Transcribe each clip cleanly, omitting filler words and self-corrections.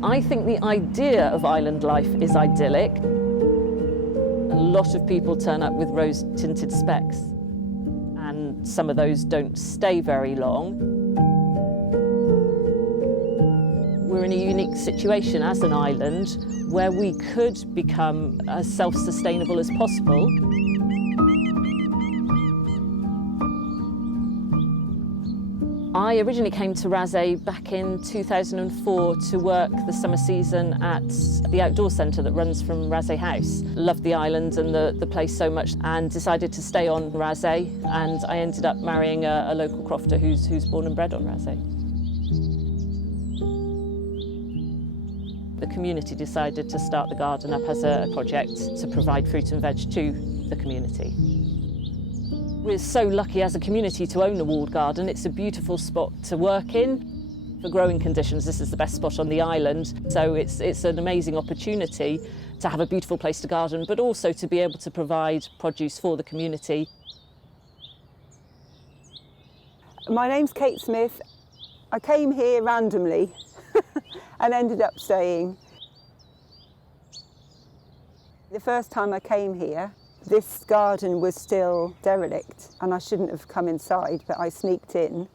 I think the idea of island life is idyllic. A lot of people turn up with rose-tinted specs, and some of those don't stay very long. We're in a unique situation as an island where we could become as self-sustainable as possible. I originally came to Raasay back in 2004 to work the summer season at the outdoor centre that runs from Raasay House. Loved the island and the place so much and decided to stay on Raasay, and I ended up marrying a local crofter who's born and bred on Raasay. The community decided to start the garden up as a project to provide fruit and veg to the community. We're so lucky as a community to own a walled garden. It's a beautiful spot to work in. For growing conditions, this is the best spot on the island. So it's an amazing opportunity to have a beautiful place to garden, but also to be able to provide produce for the community. My name's Kate Smith. I came here randomly and ended up staying. The first time I came here, this garden was still derelict and I shouldn't have come inside, but I sneaked in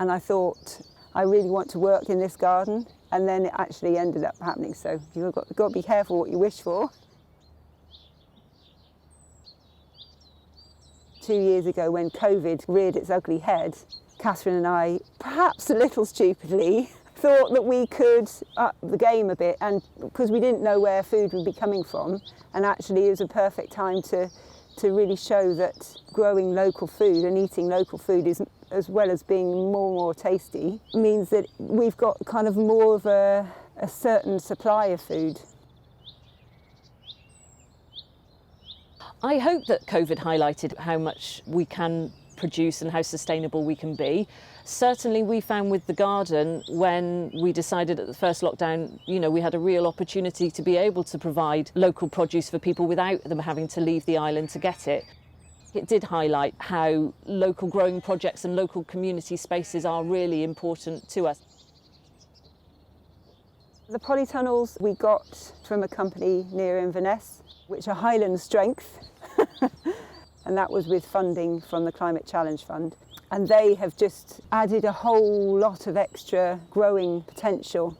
and I thought, I really want to work in this garden, and then it actually ended up happening. So you've got to be careful what you wish for. 2 years ago, when COVID reared its ugly head, Catherine and I, perhaps a little stupidly, thought that we could up the game a bit, and because we didn't know where food would be coming from, and actually it was a perfect time to really show that growing local food and eating local food is, as well as being more tasty, means that we've got kind of more of a certain supply of food. I hope that COVID highlighted how much we can produce and how sustainable we can be. Certainly we found with the garden, when we decided at the first lockdown, we had a real opportunity to be able to provide local produce for people without them having to leave the island to get it. It did highlight how local growing projects and local community spaces are really important to us. The polytunnels we got from a company near Inverness, which are Highland Strength, and that was with funding from the Climate Challenge Fund. And they have just added a whole lot of extra growing potential.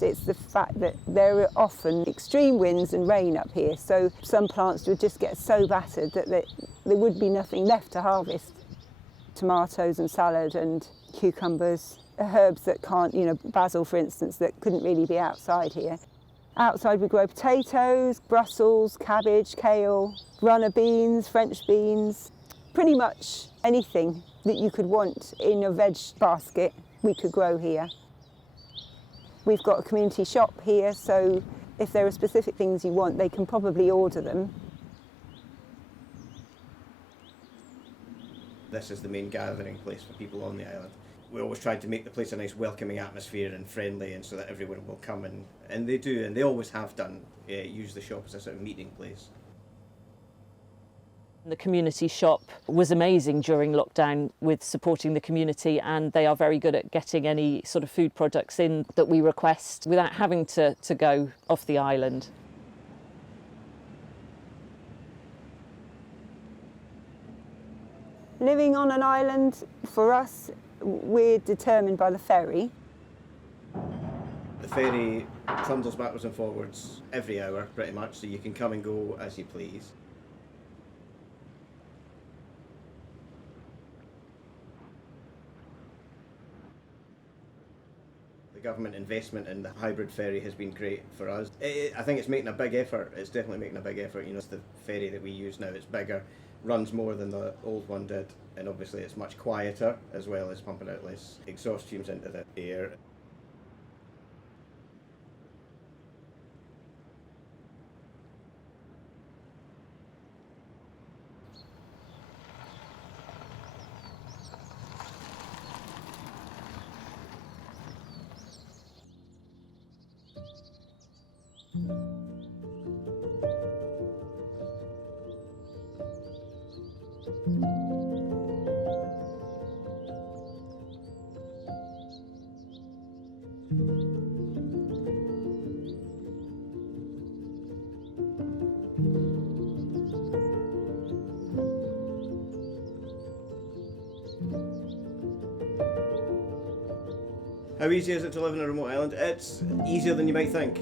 It's the fact that there are often extreme winds and rain up here, so some plants would just get so battered that there would be nothing left to harvest. Tomatoes and salad and cucumbers, herbs that can't, basil for instance, that couldn't really be outside here. Outside we grow potatoes, Brussels, cabbage, kale, runner beans, French beans, pretty much anything that you could want in a veg basket we could grow here. We've got a community shop here, so if there are specific things you want, they can probably order them. This is the main gathering place for people on the island. We always try to make the place a nice welcoming atmosphere and friendly, and so that everyone will come, and they do, and they always have done, use the shop as a sort of meeting place. The community shop was amazing during lockdown with supporting the community, and they are very good at getting any sort of food products in that we request without having to go off the island. Living on an island, for us, we're determined by the ferry. The ferry trundles backwards and forwards every hour, pretty much, so you can come and go as you please. The government investment in the hybrid ferry has been great for us. I think it's making a big effort. It's definitely making a big effort. It's the ferry that we use now. It's bigger, runs more than the old one did, and obviously it's much quieter, as well as pumping out less exhaust fumes into the air. How easy is it to live in a remote island? It's easier than you might think.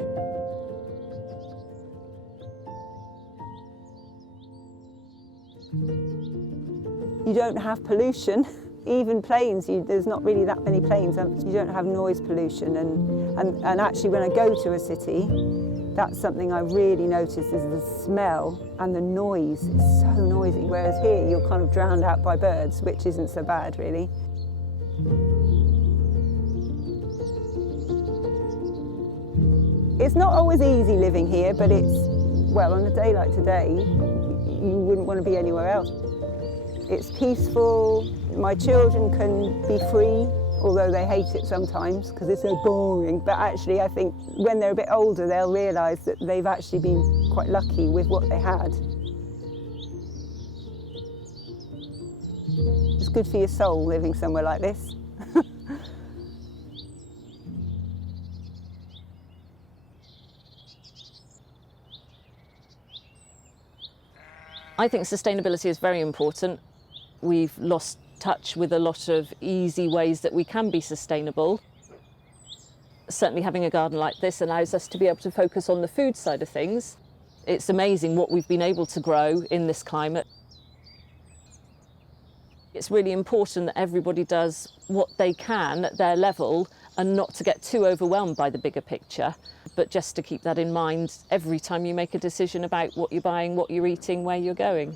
You don't have pollution. Even planes, there's not really that many planes. You don't have noise pollution. And actually when I go to a city, that's something I really notice is the smell and the noise. It's so noisy. Whereas here, you're kind of drowned out by birds, which isn't so bad, really. It's not always easy living here, but it's, well, on a day like today, you wouldn't want to be anywhere else. It's peaceful, my children can be free, although they hate it sometimes because it's so boring. But actually I think when they're a bit older they'll realise that they've actually been quite lucky with what they had. It's good for your soul living somewhere like this. I think sustainability is very important. We've lost touch with a lot of easy ways that we can be sustainable. Certainly having a garden like this allows us to be able to focus on the food side of things. It's amazing what we've been able to grow in this climate. It's really important that everybody does what they can at their level and not to get too overwhelmed by the bigger picture, but just to keep that in mind every time you make a decision about what you're buying, what you're eating, where you're going.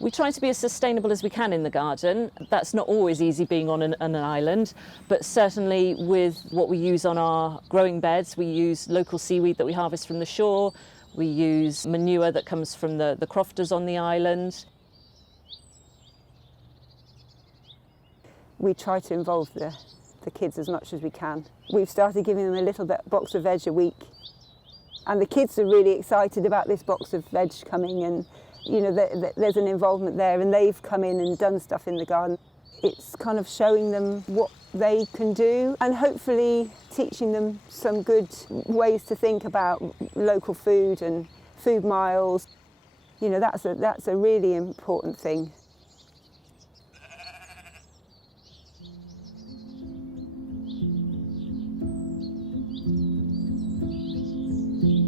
We try to be as sustainable as we can in the garden. That's not always easy being on an island, but certainly with what we use on our growing beds, we use local seaweed that we harvest from the shore, we use manure that comes from the crofters on the island. We try to involve the kids as much as we can. We've started giving them a little box of veg a week, and the kids are really excited about this box of veg coming, and you know, there's an involvement there, and they've come in and done stuff in the garden. It's kind of showing them what they can do and hopefully teaching them some good ways to think about local food and food miles. You know, that's a really important thing.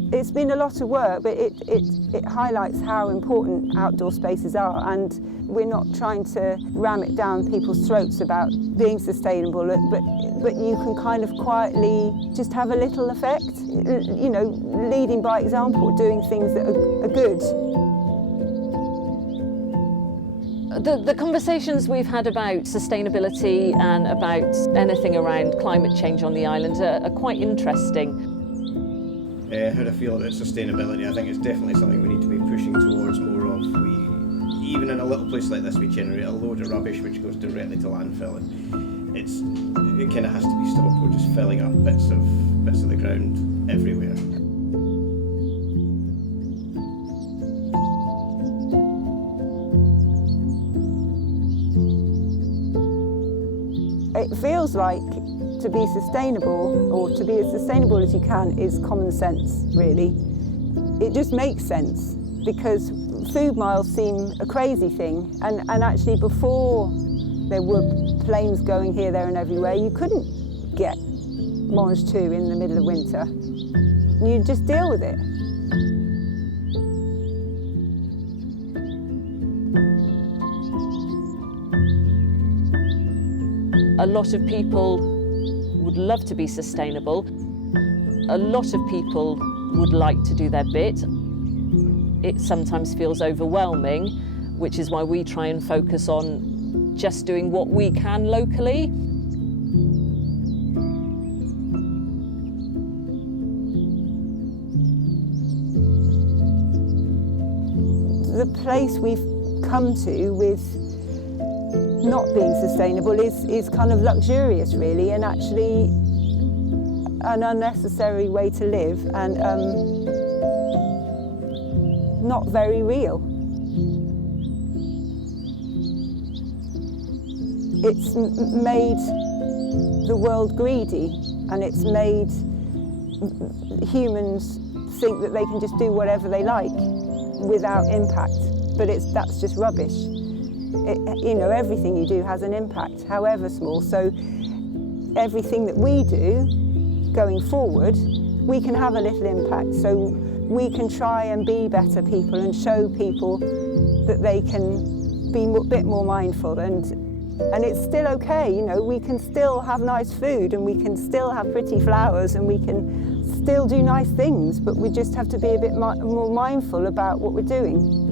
It's been a lot of work, but it highlights how important outdoor spaces are, and we're not trying to ram it down people's throats about being sustainable, but you can kind of quietly just have a little effect, you know, leading by example, doing things that are good. The conversations we've had about sustainability and about anything around climate change on the island are quite interesting. How do I feel about sustainability? I think it's definitely something we need to be pushing towards more of. Even in a little place like this, we generate a load of rubbish which goes directly to landfill, and it kind of has to be stopped. We're just filling up bits of the ground everywhere. It feels like to be sustainable, or to be as sustainable as you can, is common sense, really. It just makes sense, because food miles seem a crazy thing, and actually before there were planes going here, there and everywhere, you couldn't get Mange 2 in the middle of winter. You just deal with it. A lot of people would love to be sustainable. A lot of people would like to do their bit. It sometimes feels overwhelming, which is why we try and focus on just doing what we can locally. The place we've come to with not being sustainable is kind of luxurious, really, and actually an unnecessary way to live, and not very real. It's made the world greedy, and it's made humans think that they can just do whatever they like without impact, but that's just rubbish. You know, everything you do has an impact, however small. So everything that we do going forward, we can have a little impact. So we can try and be better people and show people that they can be a bit more mindful, and it's still okay. You know, we can still have nice food and we can still have pretty flowers and we can still do nice things, but we just have to be a bit more mindful about what we're doing.